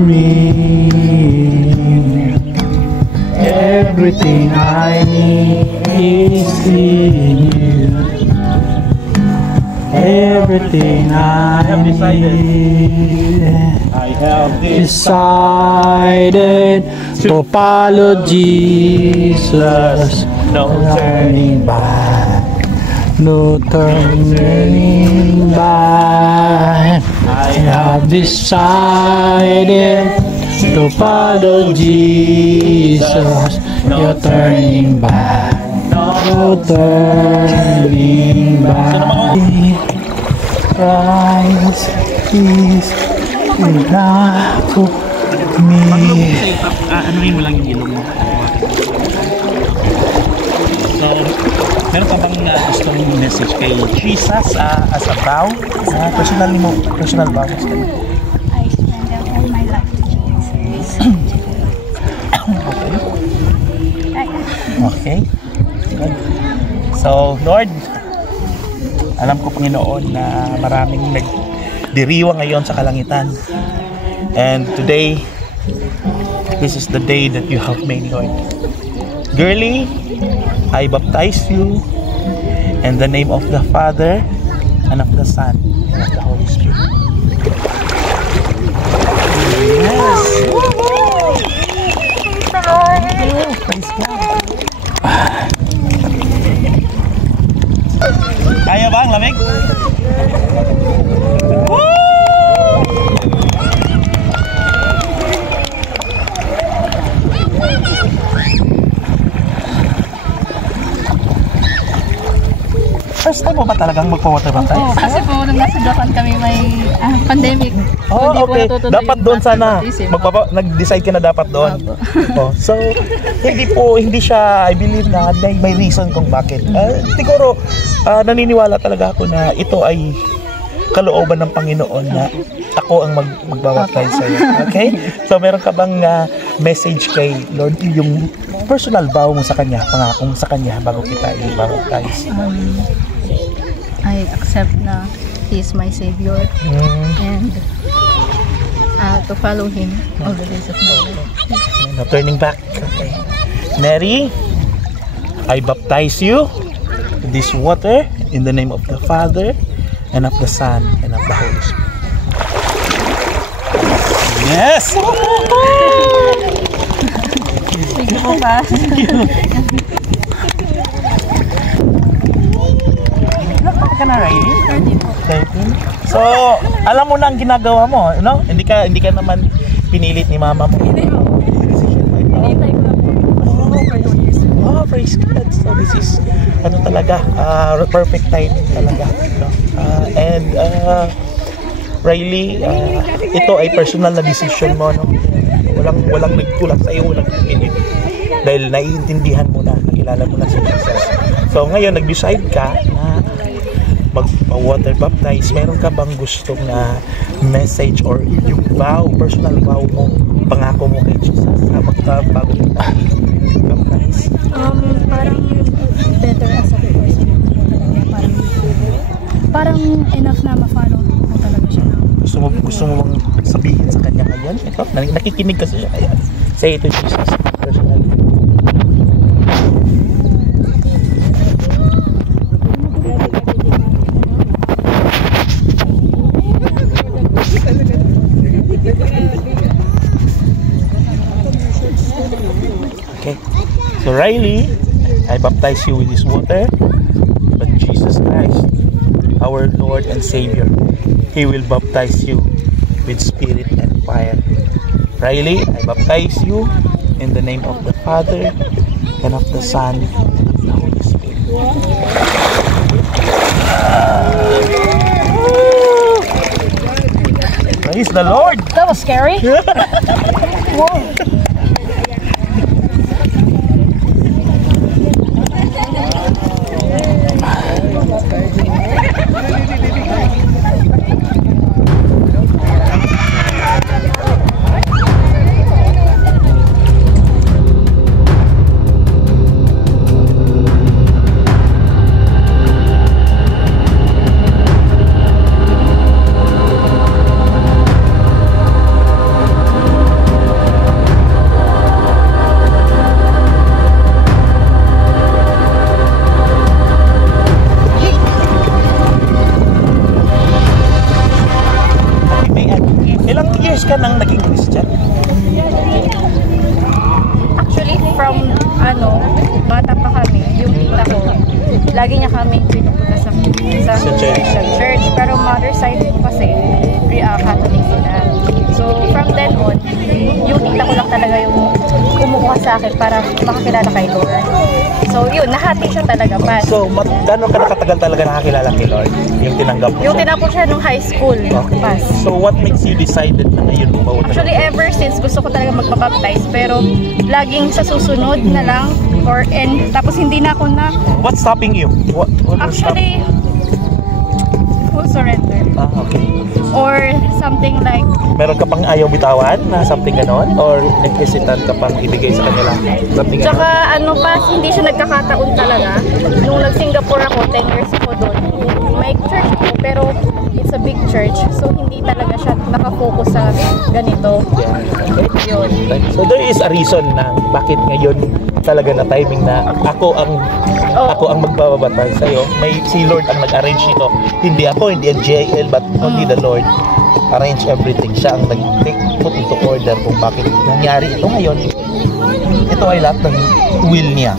me. Everything I need is in you. Everything I need. I have decided to follow Jesus. No turning back. No turning back. I have decided to follow Jesus. No turning back. No turning back. Christ is enough for me. Anuhin mo lang yung ilong mo. So, meron ka bang gustong message kay Jesus as a vow? Personal vow? I surrender all my life to Jesus. Okay. Good. So, Lord, alam ko, Panginoon, na maraming nagdiriwang ngayon sa kalangitan. And today, this is the day that you have made, Lord. Girly, I baptize you in the name of the Father, and of the Son, and of the Holy Spirit. Yes! Praise God! Kaya ba ang lamig? First time mo ba talagang magpa-water baptize? Oo, kasi po nung nasa Japan kami may pandemic. Oh, okay. Dapat doon sana. Nag-decide ka na dapat doon. Oh, so, hindi siya, I believe na may reason kung bakit. Siguro, naniniwala talaga ako na ito ay kalooban ng Panginoon na ako ang magbabaptize sa'yo. Okay? So, meron ka bang message kay Lord, yung personal vow mo sa Kanya, pangako mo sa Kanya bago kita i-baptize? I accept na He is my Savior and to follow Him all the days of my life. No turning back. Okay. Mary, I baptize you with this water in the name of the Father and of the Son and of the Holy Spirit. Yes! Thank you po ba? Ilan ka na, Riley? 13 po. 13? So, alam mo na ang ginagawa mo, no? Hindi ka naman pinilit ni mama mo. Hindi po. Hinihintay ko na po. Oh, praise God. So, this is, talaga, perfect timing talaga. No? And, Riley, ito ay personal na decision mo, no? Walang nagtulak sa iyo, walang pinilit. Dahil naiintindihan mo na, nakilala mo na si Jesus. So, ngayon, nag-decide ka na mag-water baptize. Meron ka bang gustong na message or yung vow, personal vow mo, pangako mo kay Jesus bago mo baptize? Parang better as a person. Parang enough na ma-follow mo talaga siya. Gusto mo bang sabihin sa kanya ngayon? Ito, nakikinig kasi siya ngayon. Say it to Jesus personally. Okay. So Riley, I baptize you with this water, but Jesus Christ, our Lord and Savior, He will baptize you with Spirit and fire. Riley, I baptize you in the name of the Father and of the Son and of the Holy Spirit. Praise the Lord! That was scary. Whoa. nang naging Christian? Actually, from bata pa kami, yung tita ko, lagi niya kami pinupunta sa church. Pero mother side ko kasi, Catholic sila. So, from then on, yung tita ko lang talaga yung kumukuha sa akin para makakilala kay Lord. So, yun, nahati siya talaga. So, gano'n ka nakatagal talaga nakakilala kay Lord? Yung tinanggap mo? Yung tinapos siya nung high school. Okay. Pass. So, what makes you decided na ngayon mo? Actually, ever since gusto ko talaga magpabaptize, pero laging sa susunod na lang, tapos hindi na ako na. What's stopping you? What Actually, full surrender. Okay. Or something like, Meron ka pang ayaw bitawan na something ganon? Or nag-hesitant ka pang ibigay sa kanila? Something ganon? tsaka hindi siya nagkakataon talaga. Nung nag-Singapore ako, 10 years ako doon, may church ko, pero it's a big church, so hindi talaga siya nakafocus sa ganito. Yun. So there is a reason na bakit ngayon talaga na timing na ako ang magbabatay sa iyo. May si Lord ang nag-arrange nito. Hindi ako, hindi ang JL, but only the Lord arrange everything. Siya ang nag-put into order kung bakit nangyari ito ngayon. Ito ay lahat ng will niya.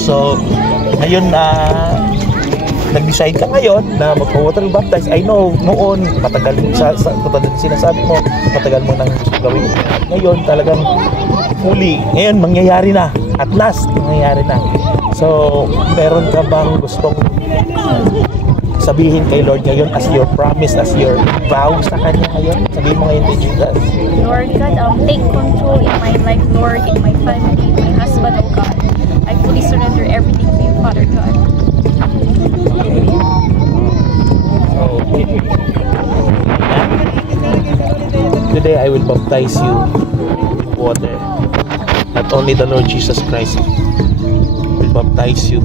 So ngayon nag-decide ka ngayon na magpa-water baptize. I know, noon, matagal mo sinasabi mo, matagal mo nang gusto gawin. Ngayon, talagang fully. Ngayon, mangyayari na. At last, mangyayari na. So, meron ka bang gustong sabihin kay Lord ngayon as your promise, as your vow sa Kanya ngayon? Sabihin mo ngayon kay Jesus. Lord God, take control in my life, Lord, in my family, in my husband, oh God. I fully surrender everything to you, Father God. Today I will baptize you with water. Not only the Lord Jesus Christ will baptize you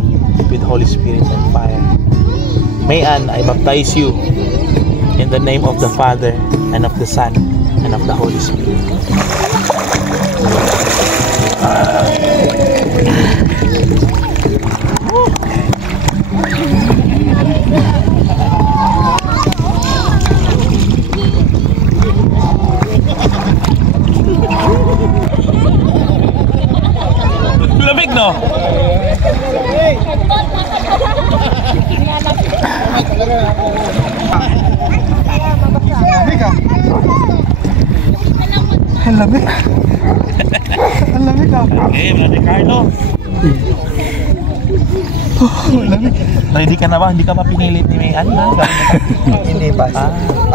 with Holy Spirit and fire. Mayan, I baptize you in the name of the Father and of the Son and of the Holy Spirit. Lamig, no? Ang lamig. Ang lamig ah. Brother Carlo. Lamig. Ready ka na ba? Hindi ka ba pinilit ni Mayan? Hindi pa.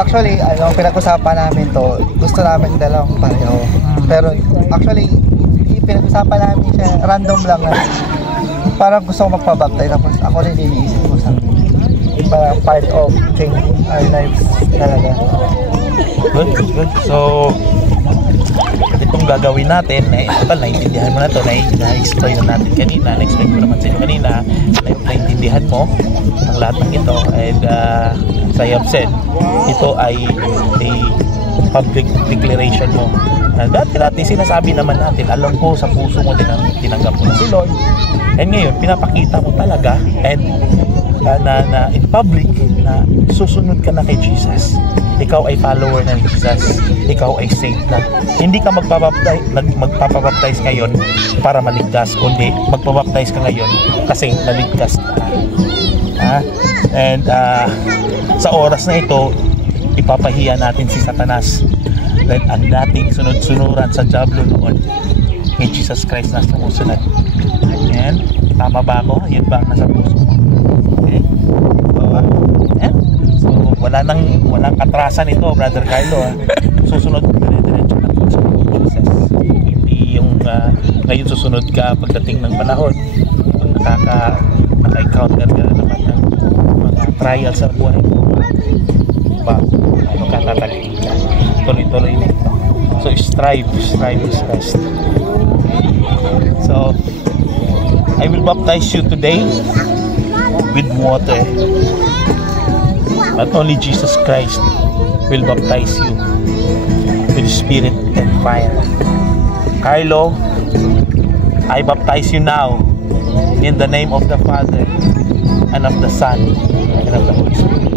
Actually, pinag-usapan namin to, gusto namin dalawang pareho. Pero actually, pinag-usapan namin siya, random lang na. Parang gusto ko magpabaptize, tapos ako rin iniisip ko sa parang part of changing our lives talaga. Good. So, itong gagawin natin, total, naintindihan mo na to, na-explain na natin kanina, na-explain ko naman sa inyo kanina, naintindihan mo ang lahat ng ito, and as I have said, ito ay a public declaration mo. Dati sinasabi naman natin, alam ko sa puso mo din ang tinanggap mo na si Lord, and ngayon, pinapakita mo talaga, and na in public, na susunod ka na kay Jesus. Ikaw ay follower ng Jesus. Ikaw ay saved na. Hindi ka magpapabaptize ngayon para maligtas, kundi magpabaptize ka ngayon kasi naligtas ka. And sa oras na ito, ipapahiya natin si Satanas. Dahil ang dating sunod-sunuran sa diablo noon, kay Jesus Christ na sumusunod. And tama ba ako? Yan ba ang nasa puso mo? Okay? Walang katrasan ito, Brother Carlo. Susunod dire-diretso na sa Jesus. Hindi yung ngayon susunod ka pagdating ng panahon. Pag naka-encounter ka naman ng mga trials sa buhay mo. Tatagin ka. Tuloy-tuloy na ito. So strive is best. So I will baptize you today with water. Not only Jesus Christ will baptize you with Spirit and fire. Carlo, I baptize you now in the name of the Father and of the Son and of the Holy Spirit.